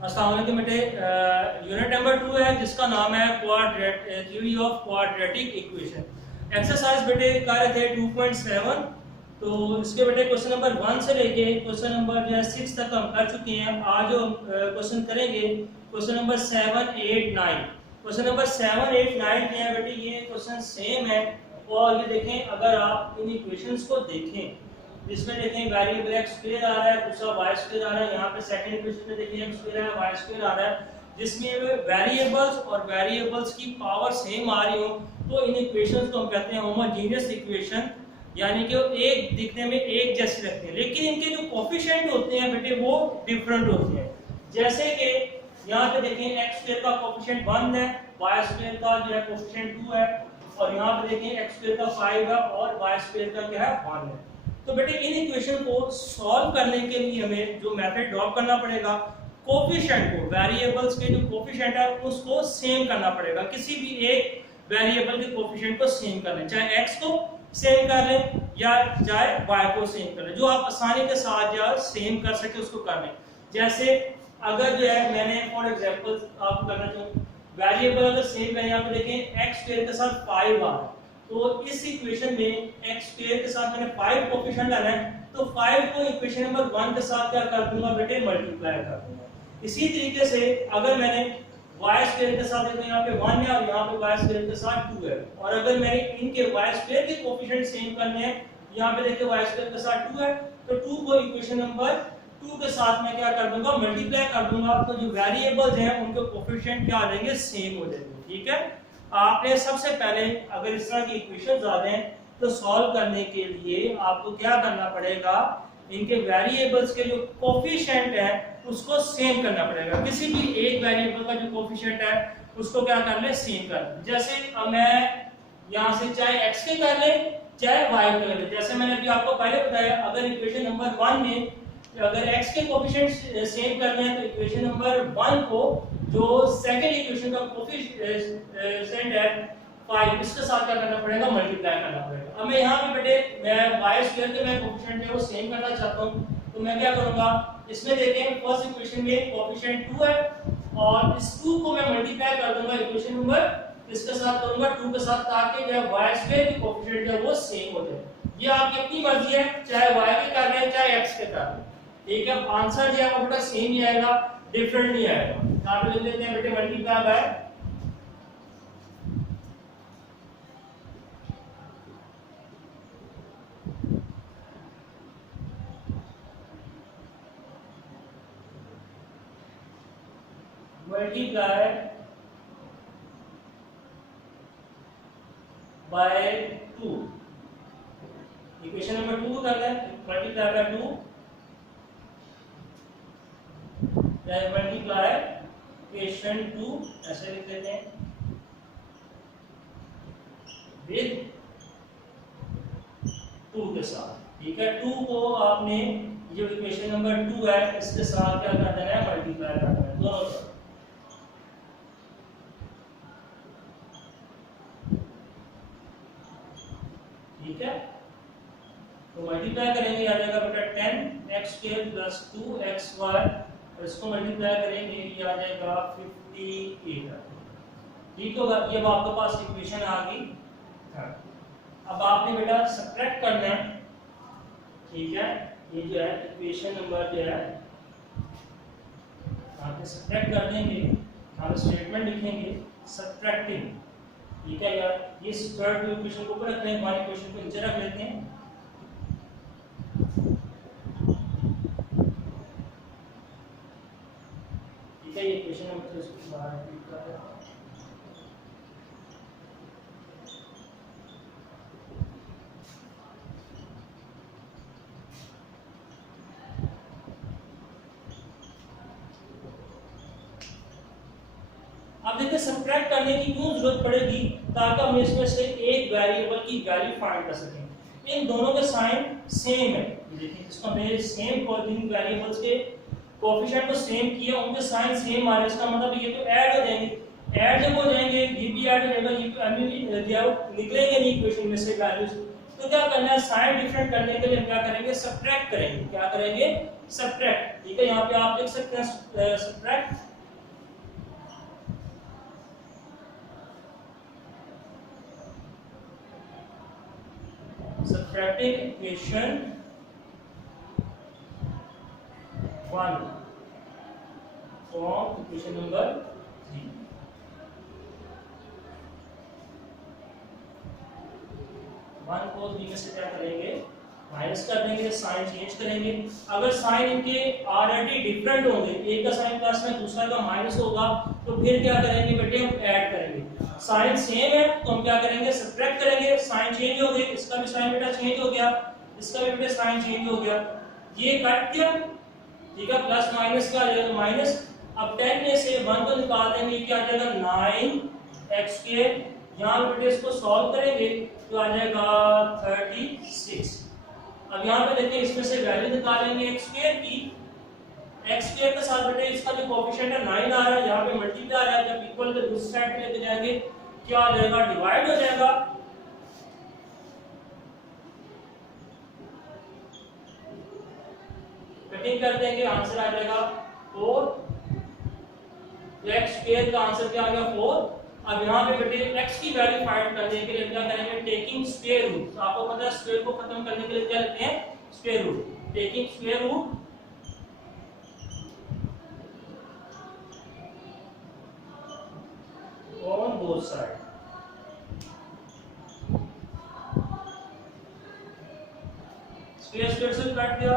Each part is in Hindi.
अस्सलाम वालेकुम बेटे। यूनिट नंबर 2 है जिसका नाम है theory of quadratic equation. Exercise बेटे कर रहे थे 2.7। तो इसके बेटे क्वेश्चन नंबर 1 से लेके क्वेश्चन नंबर जो है 6 तक हम कर चुके हैं। आज जो क्वेश्चन करेंगे क्वेश्चन नंबर 7, 8, 9। क्वेश्चन नंबर 7, 8, 9 के हैं बेटे, ये क्वेश्चन सेम है। और ये देखें, अगर आप इन इक्वेशंस को देखें जिसमें देखें वेरिएबल एक्स स्क्वायर आ रहा है, दूसरा वाई स्क्वायर आ रहा है। यहाँ पे सेकंड इक्वेशन में देखें एक्स स्क्वायर है, वाई स्क्वायर आ रहा है, जिसमें वेरिएबल्स और वेरिएबल्स की पावर सेम आ रही हो, तो इन इक्वेशंस को हम कहते हैं होमोजेनियस इक्वेशन, यानी कि एक दिखने में एक जैसे लगते हैं, लेकिन इनके जो कोफिशिएंट होते हैं बेटे वो डिफरेंट होते हैं। जैसे कि यहाँ पे देखें एक्स स्क्वायर का कोफिशिएंट 1 है, वाई स्क्वायर का जो है कोफिशिएंट 2 है, और यहाँ पे देखें एक्स स्क्वायर का 5 है और वाई स्क्वायर का क्या है 1 है। तो बेटे इन इक्वेशन को सॉल्व करने के लिए हमें जो मेथड ड्रॉप करना पड़ेगा, कोफिशिएंट को, वेरिएबल्स के जो कोफिशिएंट है उसको सेम करना पड़ेगा। किसी भी एक वेरिएबल के कोफिशिएंट को सेम कर लें, चाहे x को सेम कर लें या चाहे y को सेम कर लें, जो आप आसानी के साथ या सेम कर सके उसको कर लें। जैसे अगर जो है मैंने फॉर एग्जांपल आपको करना चाहूँ, वेरिएबल अगर सेम करें, यहाँ पे देखें x स्क्वायर के साथ 5 आ रहा है, तो इस इक्वेशन में x स्क्वायर के साथ मैंने 5 कोफिशिएंट लाना है, तो 5 को इक्वेशन नंबर 1 के साथ क्या कर दूंगा बेटे, मल्टीप्लाई कर दूंगा। इसी तरीके से अगर मैंने y स्क्वायर के साथ देखो यहाँ पे 1 है और यहाँ पे y स्क्वायर के साथ 2 है, और अगर मैंने इनके y स्क्वायर के कोफिशिएंट सेम करने हैं, यहाँ पे देखिए y स्क्वायर के साथ 2 है, तो 2 को इक्वेशन नंबर 2 के साथ मैं क्या कर दूंगा, मल्टीप्लाई कर दूंगा, तो जो वेरिएबल्स हैं उनके कोफिशिएंट क्या आ जाएंगे, सेम हो जाएंगे। ठीक है, आपने सबसे पहले अगर इस तरह की इक्वेशंस आ जाएं तो सॉल्व करने के लिए आपको क्या करना पड़ेगा, इनके वेरिएबल्स के जो कोफिशिएंट है उसको सेम करना पड़ेगा। किसी भी एक वेरिएबल का जो कोफिशिएंट है उसको क्या कर ले, सेम कर ले। जैसे अब मैं यहाँ से चाहे x के कर ले चाहे y के कर ले, जैसे मैंने अभी आपको पहले बताया, अगर इक्वेशन नंबर 1 में अगर x के कोफिशिएंट सेम करने हैं तो इक्वेशन नंबर 1 को जो सेकंड इक्वेशन का कोफिशिएंट है 5, इसके साथ क्या करना पड़ेगा, मल्टीप्लाई करना पड़ेगा। अब मैं यहाँ पे बेटे मैं y स्क्वायर के मैं कोफिशिएंट है वो सेम करना चाहता हूँ, तो मैं क्या करूँगा, इसमें देखें फर्स्ट इक्वेशन में कोफिशिएंट 2 है और इस 2 को मैं मल्टीप्लाई कर दूंगा इक्वेशन नंबर इसके साथ करूंगा 2 के साथ, ताकि जो y स्क्वायर की कोफिशिएंट है वो सेम हो जाए। ये आपकी अपनी मर्जी है, चाहे y के कर लें चाहे x के कर लें। ठीक है, आंसर जो है वो बेटा सेम ही आएगा, डिफरेंट नहीं आएगा। यहाँ पे लिख देते हैं बेटे multiply by by 2। Equation number 2 कर लें, मल्टीप्लाई बाय 2 या मल्टीप्लाई इक्वेशन 2 ऐसे लिख देते हैं विद 2 के साथ। ठीक है, 2 को आपने जो इक्वेशन नंबर 2 है इसके साथ क्या कर देना है, मल्टीप्लाई कर देना है दोनों तरफ। ठीक है, तो मल्टीप्लाई करेंगे, आ जाएगा बेटा 10x स्क्वायर प्लस 2xy, और इसको मल्टीप्लाई करेंगे ये आ जाएगा 58। ठीक होगा, ये अब आपके पास इक्वेशन आ गई। अब आपने बेटा सब्ट्रैक्ट करना है। ठीक है, ये जो है इक्वेशन नंबर जो है आपने सब्ट्रैक्ट कर देंगे, हम स्टेटमेंट लिखेंगे सब्ट्रैक्टिंग। ठीक है यार, ये स्क्वायर टू इक्वेशन को ऊपर रखते हैं, हमारे इक्वेशन को नीचे रख लेते हैं। ठीक है, ये इक्वेशन नंबर तो इसको बाहर रिपीट कर रहे हैं। अब देखिए सब्ट्रैक्ट करने की क्यों जरूरत पड़ेगी, ताकि हम इसमें से एक वेरिएबल की वैल्यू फाइंड कर सकें। इन दोनों के साइन सेम है, देखिए इसको हमने सेम कोऑर्डिनेट वेरिएबल्स के कोएफिशिएंट को सेम किया, उनके साइन सेम आ रहे हैं, इसका मतलब ये तो ऐड हो जाएंगे, ऐड जब हो जाएंगे ये भी ऐड हो जाएगा, ये निकलेंगे नहीं इक्वेशन में से वैल्यूज, तो क्या करना है, साइन डिफरेंट करने के लिए हम क्या करेंगे, सब्ट्रैक्ट करेंगे। क्या करेंगे, सब्ट्रैक्ट। ठीक है, यहाँ पे आप लिख सकते हैं subtract. Subtracting equation 1 from equation number 3। One को 3 में से क्या करेंगे, माइनस कर देंगे, साइन चेंज करेंगे। अगर साइन इनके ऑलरेडी डिफरेंट होंगे, एक का साइन प्लस में दूसरा का माइनस होगा, तो फिर क्या करेंगे बेटे, हम ऐड करेंगे। साइन सेम है तो हम क्या करेंगे, सब्ट्रैक्ट करेंगे। साइन चेंज हो गए, इसका भी साइन बेटा चेंज हो गया, इसका भी बेटा साइन चेंज हो गया, ये कट गया। ठीक है, प्लस माइनस का आ जाएगा माइनस। अब 10 में से 1 को निकाल देंगे, क्या आ जाएगा 9x²। यहाँ बेटे इसको सॉल्व करेंगे तो आ जाएगा 36। अब यहाँ पे देखिए, इसमें से वैल्यू निकालेंगे x² की। x² के साथ बेटे इसका जो कोएफिशिएंट है 9 आ रहा है, यहाँ पे मल्टीप्लाई आ रहा है। जब इक्वल के दूसरी साइड पे लेके जाएंगे क्या आ जाएगा, डिवाइड हो जाएगा। कटिंग कर देंगे, आंसर आ जाएगा 4। x² का आंसर क्या आ गया, 4। अब यहाँ पे बेटे x की वैल्यू फाइंड करने के लिए क्या करेंगे, टेकिंग स्क्वायर रूट। आपको पता है स्क्वायर को खत्म करने के लिए क्या लेते हैं, square root. Taking square root on both side. Square square से काट दिया।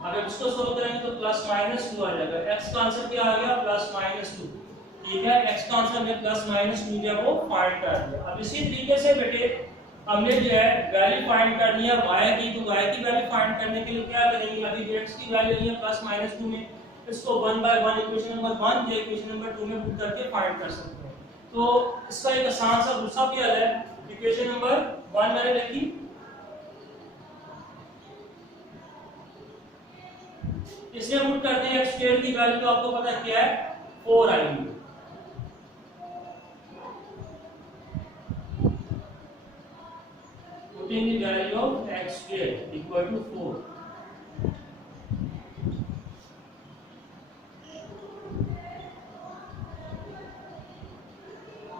अगर इसको सोल्व करेंगे तो प्लस माइनस 2 आ जाएगा। x का आंसर क्या आ गया, प्लस माइनस 2। ठीक है, x का आंसर हमने प्लस माइनस 2 जो है वो फाइंड कर दिया। अब इसी तरीके से बेटे हमने जो है वैल्यू फाइंड करनी है y की, तो y की वैल्यू फाइंड करने के लिए क्या करेंगे, अभी x की वैल्यू है प्लस माइनस 2 में, इसको 1/1 इक्वेशन नंबर 1 या इक्वेशन नंबर 2 में पुट करके फाइंड कर सकते हैं। तो इसका एक आसान सा दूसरा भी हल है। इक्वेशन नंबर 1 मैंने लिखी, इसमें पुट करते हैं x² की वैल्यू, तो आपको पता क्या है, 4 आएगी। Putting the value of x² equal to 4.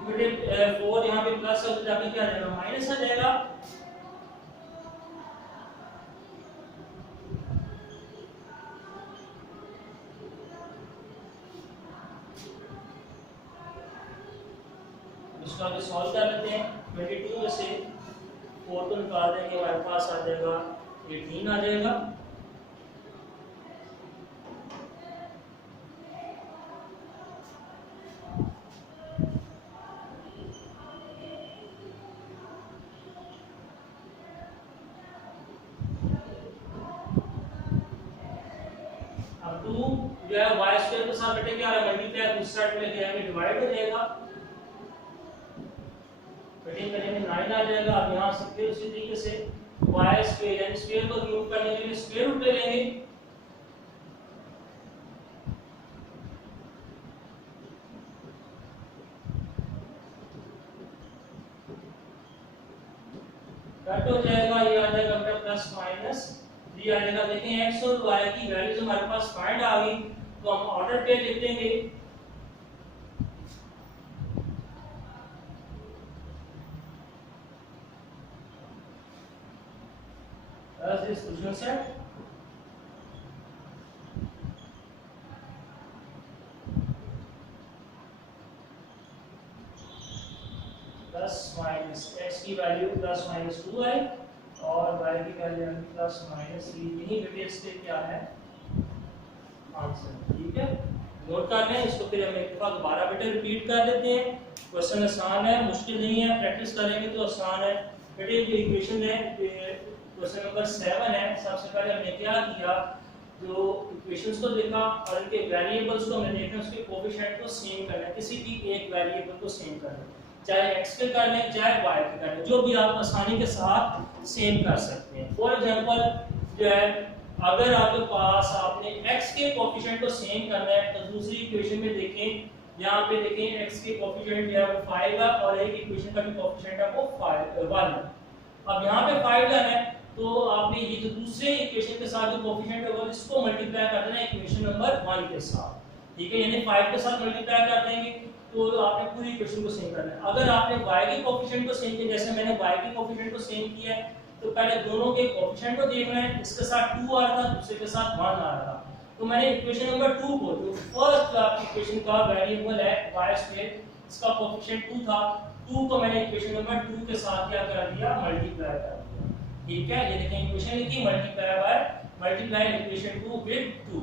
बेटे 4 यहाँ पे प्लस हो जाके क्या आ जाएगा, माइनस आ जाएगा। इसको आगे सॉल्व कर लेते हैं। 22 में से 4 को निकाल देंगे, हमारे पास आ जाएगा 18 आ जाएगा। अब 2 जो है y² के साथ बेटे क्या आ रहा है, मल्टीप्लाई, दूसरी साइड में जाएंगे डिवाइड हो जाएगा। कटिंग करेंगे 9 आ जाएगा। अब यहाँ से फिर उसी तरीके से y² यानी स्क्वायर को रिमूव करने के लिए स्क्वायर रूट ले लेंगे। कट हो जाएगा, ये आ जाएगा अपना प्लस माइनस 3 आ जाएगा। देखें x और y की वैल्यूज हमारे पास फाइंड आ गई, तो हम ऑर्डर पे लिख देंगे। As this solution set, plus minus x की वैल्यू प्लस माइनस 2 है और y की वैल्यू प्लस माइनस 3। यही बेटे इसके क्या है, आंसर। ठीक है, नोट कर लें इसको, फिर हम एक दफा दोबारा बेटे रिपीट कर देते हैं। क्वेश्चन आसान है, मुश्किल नहीं है, प्रैक्टिस करेंगे तो आसान है। बेटे जो इक्वेशन है क्वेश्चन नंबर 7 है। सबसे पहले हमने क्या किया, जो इक्वेशंस को देखा और इनके वेरिएबल्स को हमने देखा, उसके कोएफिशिएंट को सेम करना है, किसी भी एक वेरिएबल को सेम करना है, चाहे x के कर लें चाहे y के कर लें, जो भी आप आसानी के साथ सेम कर सकते हैं। फॉर एग्जांपल जो है, अगर आपके पास आपने x के कोएफिशिएंट को सेम करना है, तो दूसरी इक्वेशन में देखें, यहाँ पे देखें x के कोएफिशिएंट जो है वो 5 है और एक इक्वेशन का भी कोएफिशिएंट है वो 1 है। अब यहाँ पे 5 लाना है तो आपने ये जो दूसरे इक्वेशन के साथ जो कोफिशिएंट होगा इसको मल्टीप्लाई कर देना इक्वेशन नंबर 1 के साथ, ठीक है, यानी 5 के साथ मल्टीप्लाई कर देंगे तो आपने पूरी इक्वेशन को सेम करना है। अगर आपने y के कोफिशिएंट को सेम किया, जैसे मैंने y के कोफिशिएंट को सेम किया है, तो पहले दोनों के कोफिशिएंट को देखना है, इसके साथ 2 आ रहा था, दूसरे के साथ 1 आ रहा था, तो मैंने इक्वेशन नंबर 2 को, जो फर्स्ट आपकी इक्वेशन का वेरिएबल है y2, इसका कोफिशिएंट 2 था, 2 को मैंने इक्वेशन नंबर 2 के साथ क्या कर दिया, मल्टीप्लाई कर दिया, ठीक है। ये देखें इक्वेशन लिखी, मल्टीप्लाई इक्वेशन 2 विद 2,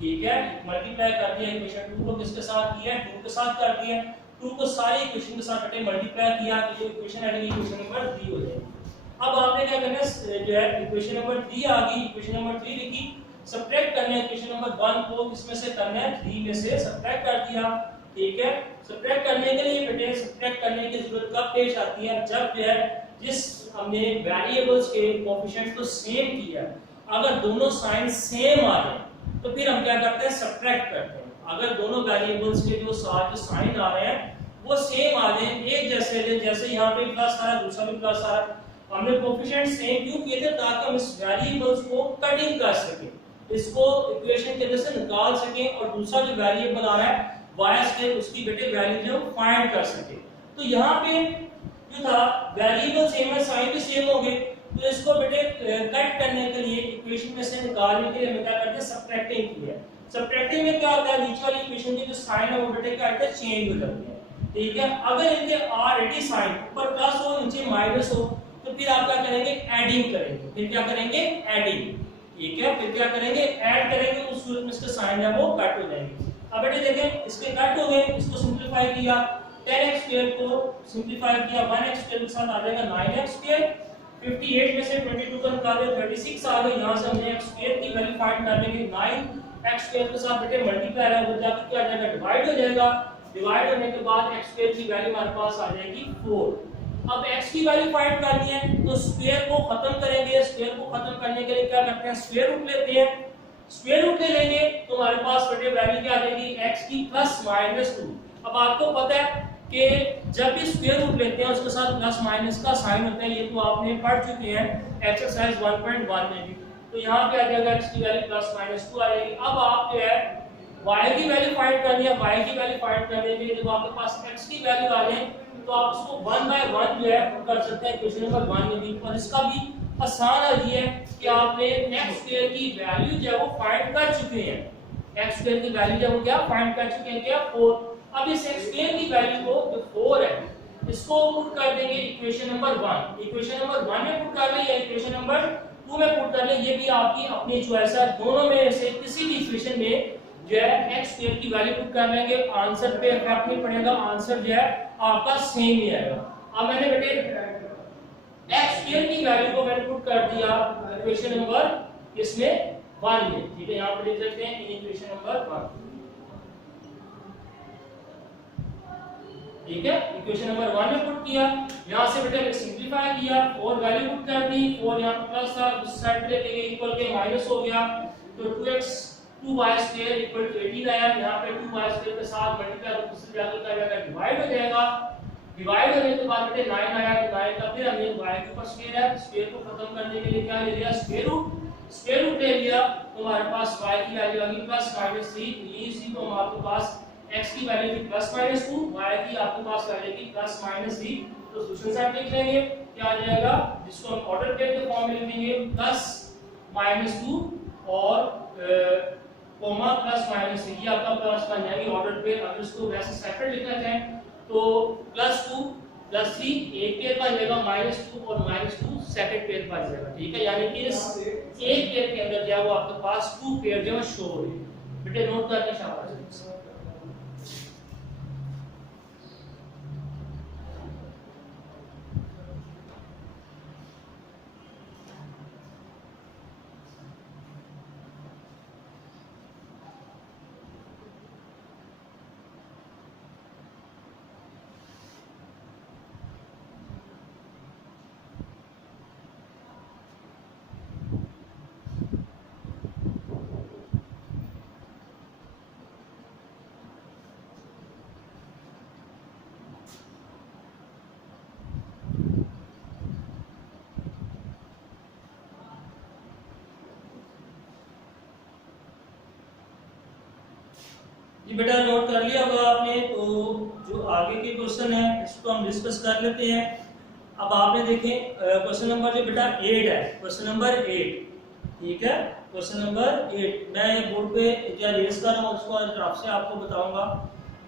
ठीक है, मल्टीप्लाई कर दिया इक्वेशन 2 को किसके साथ किया, 2 के साथ कर दिया, 2 को सारी इक्वेशन के साथ बेटे मल्टीप्लाई किया तो ये इक्वेशन आ गई, इक्वेशन नंबर 3 हो जाएगी। अब आपने क्या करना है, जो है इक्वेशन नंबर 3 आ गई, इक्वेशन नंबर 3 लिखी, सब्ट्रैक्ट करना है इक्वेशन नंबर 1 को किसमें से करना है, 3 में से सब्ट्रैक्ट कर दिया, ठीक है। सब्ट्रैक्ट करने के लिए बेटे सब्ट्रैक्ट करने की जरूरत कब पेश आती है, जब जो है जिस हमने वेरिएबल्स के कोएफिशिएंट को सेम किया, अगर दोनों साइन सेम आ जाए तो फिर हम क्या करते हैं, सब्ट्रैक्ट करते हैं। अगर दोनों वेरिएबल्स के जो साथ जो साइन आ रहे हैं वो सेम आ जाए, एक जैसे, जैसे यहाँ पे प्लस आ रहा है दूसरा भी प्लस आ रहा है, हमने कोएफिशिएंट सेम क्यों किए थे, ताकि हम इस वेरिएबल्स को कटिंग कर सकें, इसको इक्वेशन के अंदर से निकाल सकें और दूसरा जो वेरिएबल आ रहा है y2 उसकी बेटे वैल्यू जो फाइंड कर सके। तो यहाँ पे जो था वेरिएबल सेम है, साइन भी सेम हो गए, तो इसको बेटे कट करने के लिए इक्वेशन में से निकालने के लिए हम क्या करते हैं, सब्ट्रैक्टिंग किया। सब्ट्रैक्टिंग में क्या होता है, नीचे वाली इक्वेशन की जो साइन है वो बेटे क्या होता है, चेंज हो जाती है, ठीक है। अगर इनके ऑलरेडी साइन ऊपर प्लस हो नीचे माइनस हो तो फिर आप क्या करेंगे, एडिंग करेंगे, फिर क्या करेंगे, एडिंग, ठीक है, फिर क्या करेंगे, ऐड करेंगे, उस सूरत में इसके साइन है वो कट हो जाएंगे। अब बेटे देखें इसके कट हो गए, इसको सिंपलीफाई किया, 10x² को सिंपलीफाई किया, 1x² के साथ आ जाएगा 9x², 58 में से 22 को निकाले 36 आ गए, यहां से हमने x² की वैल्यू फाइंड कर लेंगे, 9x² के साथ बेटे मल्टीप्लाई है वो जाकर क्या आ जाएगा, डिवाइड हो जाएगा, डिवाइड होने के बाद x² की वैल्यू हमारे पास आ जाएगी 4। अब x की वैल्यू फाइंड करनी है तो स्क्वायर को खत्म करेंगे, स्क्वायर को खत्म करने के लिए क्या करते हैं, स्क्वायर रूट लेते हैं, स्क्वायर रूट ले लेंगे तो हमारे पास बेटे वैल्यू क्या आ जाएगी, x की प्लस माइनस 2। अब आपको पता है कि जब भी स्क्वायर रूट लेते हैं उसके साथ प्लस माइनस का साइन होता है, ये तो आपने पढ़ चुके हैं एक्सरसाइज 1.1 में भी। तो यहाँ पे आ जाएगा x की वैल्यू प्लस माइनस 2 आ जाएगी। अब आप जो है y की वैल्यू फाइंड करनी है, y की वैल्यू फाइंड करने के लिए जब आपके पास x की वैल्यू आ जाए तो आप उसको 1 बाय 1 जो है पुट कर सकते हैं इक्वेशन नंबर 1 में भी, और इसका भी आसान है ये कि आपने x² की वैल्यू जो है वो फाइंड कर चुके हैं, x² की वैल्यू जो है वो क्या फाइंड कर चुके हैं, क्या 4। अब इस x² की वैल्यू को जो 4 है इसको पुट कर देंगे इक्वेशन नंबर 1, इक्वेशन नंबर 1 में पुट कर ले या इक्वेशन नंबर 2 में पुट कर ले, ये भी आपकी अपनी चॉइस है, दोनों में से किसी भी इक्वेशन में जो है x² की वैल्यू पुट कर लेंगे, आंसर पे इफेक्ट नहीं पड़ेगा, आंसर जो है आपका सेम ही आएगा। अब मैंने बेटे x² की वैल्यू को मैंने पुट कर दिया इक्वेशन नंबर इसमें 1 में, ठीक है, यहां पे लिख सकते हैं इक्वेशन नंबर 1, ठीक है, इक्वेशन नंबर 1 में पुट किया, यहां से बेटे सिंपलीफाई किया, 4 वैल्यू पुट कर दी, 4 यहां पे प्लस था, उस साइड पे लेके इक्वल के माइनस हो गया, तो 2y² इक्वल टू 18 आया, यहां पे 2y² के साथ मल्टीप्लाई तो उससे जाकर क्या जाएगा, डिवाइड हो जाएगा, डिवाइड होने के बाद बेटे 9 आया, तो 9 का फिर हमने y के ऊपर स्क्वायर है, स्क्वायर को खत्म करने के लिए क्या ले लिया, स्क्वायर रूट ले लिया, तो हमारे पास y की वैल्यू आ गई प्लस माइनस 3, इसी को हम आपके पास x की वैल्यू थी प्लस माइनस 2, y की आपके पास वैल्यू थी प्लस माइनस 3, तो सॉल्यूशन साइड लिख लेंगे, क्या आ जाएगा, जिसको हम ऑर्डर टेक के फॉर्म में लिखेंगे प्लस माइनस 2 और कोमा प्लस माइनस 3, ये आपका प्लस बन जाएगी ऑर्डर पे। अगर इसको वैसे सेपरेट लिखना चाहें तो प्लस 2 प्लस 3 एक पेयर बन जाएगा, माइनस 2 और माइनस 2 सेकंड पेयर बन जाएगा, ठीक है, यानी कि इस एक पेयर के अंदर जो है वो आपके पास 2 पेयर जो है शो हो रही है, बेटे नोट करके शाबाश। ये बेटा नोट कर लिया होगा आपने। तो जो आगे के क्वेश्चन है इसको हम डिस्कस कर लेते हैं। अब आपने देखें क्वेश्चन नंबर जो बेटा 8 है, क्वेश्चन नंबर 8, ठीक है, क्वेश्चन नंबर 8 मैं ये बोर्ड पे जो रेज कर रहा हूँ उसको आपसे आपको बताऊंगा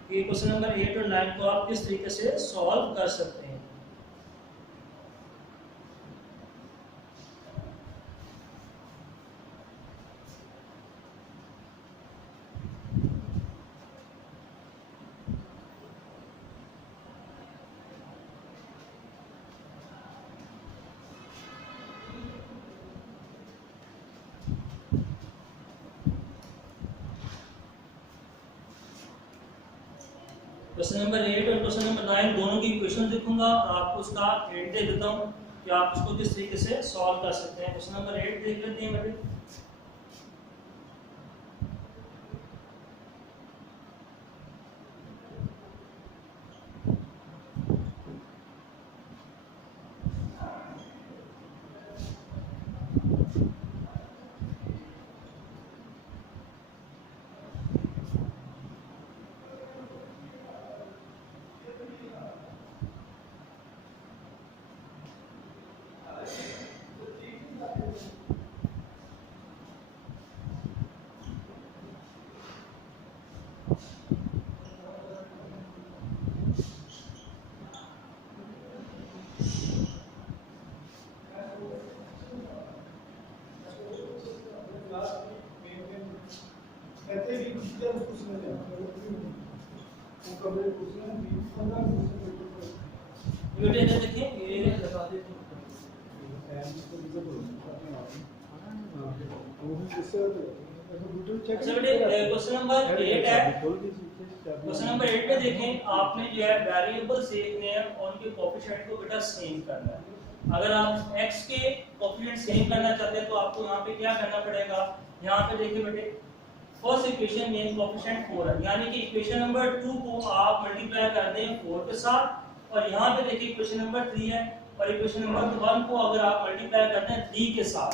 कि क्वेश्चन नंबर 8 और 9 को आप किस तरीके से सॉल्व कर सकते हैं। क्वेश्चन नंबर 8 और क्वेश्चन नंबर 9 दोनों की इक्वेशन लिखूंगा, आपको उसका हिंट दे देता हूं कि आप इसको किस तरीके से सॉल्व कर सकते हैं। क्वेश्चन नंबर 8 देख लेते हैं बेटे। बेटे इधर देखिए, ये लगा देते हैं। अच्छा बेटे क्वेश्चन नंबर 8 है। क्वेश्चन नंबर 8 में देखें, आपने जो है वेरिएबल देखने हैं और उनके कोएफिशिएंट को बेटा सेम करना है। अगर आप x के कोएफिशिएंट सेम करना चाहते हैं तो आपको यहाँ पे क्या करना पड़ेगा। यहाँ पे देखिए बेटे, फर्स्ट इक्वेशन में कोएफिशिएंट 4 है, यानी कि इक्वेशन नंबर 2 को आप मल्टीप्लाई कर दें 4 के साथ, और यहाँ पे देखिए इक्वेशन नंबर 3 है और इक्वेशन नंबर 1 को अगर आप मल्टीप्लाई करते हैं 3 के साथ,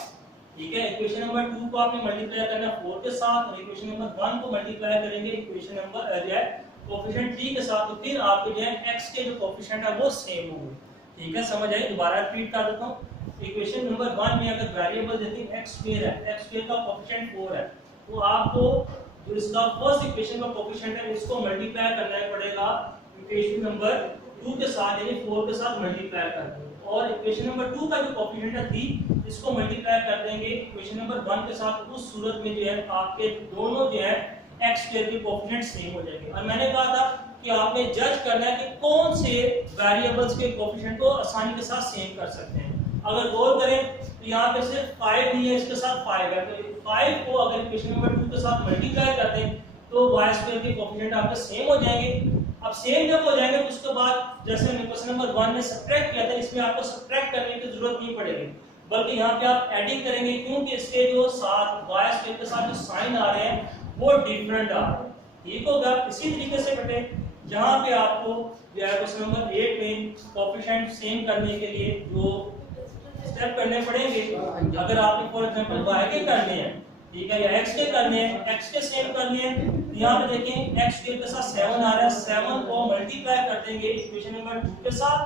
ठीक है, इक्वेशन नंबर 2 को आपने मल्टीप्लाई करना है 4 के साथ और इक्वेशन नंबर 1 को मल्टीप्लाई करेंगे इक्वेशन नंबर जो है कोएफिशिएंट 3 के साथ, तो फिर आपके जो है x के जो कोएफिशिएंट है वो सेम होंगे। ठीक है, समझ आई। दोबारा रिपीट कर देता हूं। इक्वेशन नंबर 1 में अगर वेरिएबल देखें x² है, x² का कोएफिशिएंट 4 है, तो आपको जो इसका फर्स्ट इक्वेशन का कोएफिशिएंट है इसको मल्टीप्लाई करना पड़ेगा इक्वेशन नंबर 2 के साथ, यानी 4 के साथ मल्टीप्लाई कर देंगे, और इक्वेशन नंबर 2 का जो कोएफिशिएंट है 3 इसको मल्टीप्लाई कर देंगे इक्वेशन नंबर 1 के साथ। उस सूरत में जो है आपके दोनों जो है x² के कोएफिशिएंट सेम हो जाएंगे। और मैंने कहा था कि आपने जज करना है कि कौन से वेरिएबल्स के कोएफिशिएंट को आसानी के साथ सेम कर सकते हैं। अगर गौर करें तो यहाँ पे सिर्फ 5 नहीं है, इसके साथ 5 है, तो 5 को अगर इक्वेशन नंबर 2 के साथ मल्टीप्लाई करते हैं तो y² के कोएफिशिएंट आपके सेम हो जाएंगे। अब सेम जब हो जाएंगे तो उसके बाद जैसे हमने क्वेश्चन नंबर 1 में सब्ट्रैक्ट किया था, इसमें आपको सब्ट्रैक्ट करने की जरूरत नहीं पड़ेगी, बल्कि यहाँ पे आप एडिंग करेंगे, क्योंकि इसके जो साथ y² के साथ जो साइन आ रहे हैं वो डिफरेंट आ रहे हैं। ठीक होगा। इसी तरीके से बेटे यहाँ पे आपको जो है क्वेश्चन नंबर 8 में कोएफिशिएंट सेम करने के लिए जो स्टेप करने पड़ेंगे, अगर आपने फॉर एग्जांपल y के करने हैं, ठीक है, या x के करने हैं, x के सेम करने हैं, तो यहाँ पे देखें x² के साथ 7 आ रहा है, 7 को मल्टीप्लाई कर देंगे इक्वेशन नंबर 2 के साथ,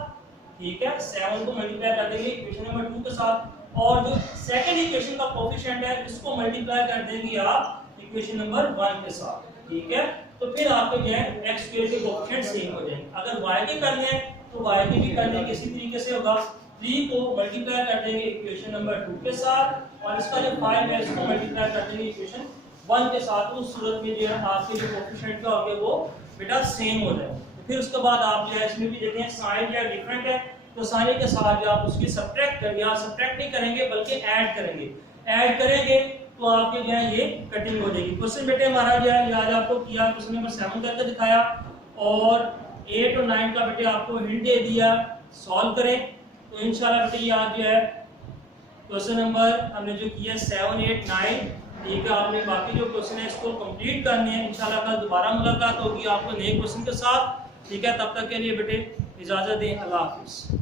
ठीक है, 7 को मल्टीप्लाई कर देंगे इक्वेशन नंबर 2 के साथ, और जो सेकंड इक्वेशन का कोएफिशिएंट है इसको मल्टीप्लाई कर देंगे आप इक्वेशन नंबर 1 के साथ, ठीक है, तो फिर आपके जो है x² के कोएफिशिएंट सेम हो जाएंगे। अगर y के करने हैं तो y के भी करने के इसी तरीके से होगा, 3 को मल्टीप्लाई कर देंगे इक्वेशन नंबर 2 के साथ, और इसका जो 5 है इसको मल्टीप्लाई कर देंगे इक्वेशन 1 के साथ। उस सूरत में जो है आपके जो कोएफिशिएंट का होंगे वो बेटा सेम हो जाएंगे। तो फिर उसके बाद आप जो है इसमें भी देखें साइन या डिफरेंट है, तो साइन के साथ जो आप उसकी सब्ट्रैक्ट करेंगे, आप सब्ट्रैक्ट नहीं करेंगे बल्कि ऐड करेंगे, ऐड करेंगे तो आपके जो है ये कटिंग हो जाएगी। क्वेश्चन बेटे हमारा जो है आज आपको किया, क्वेश्चन नंबर 7 करके दिखाया, और 8 और 9 का बेटे आपको हिंट दे दिया, सॉल्व करें। तो इंशाल्लाह बेटे ये आज जो है क्वेश्चन नंबर हमने जो किया 7, 8, 9, ठीक है, आपने बाकी जो क्वेश्चन है इसको कंप्लीट करने हैं। इंशाल्लाह कल दोबारा मुलाकात होगी आपको नए क्वेश्चन के साथ, ठीक है, तब तक के लिए बेटे इजाजत दें, अल्लाह हाफिज।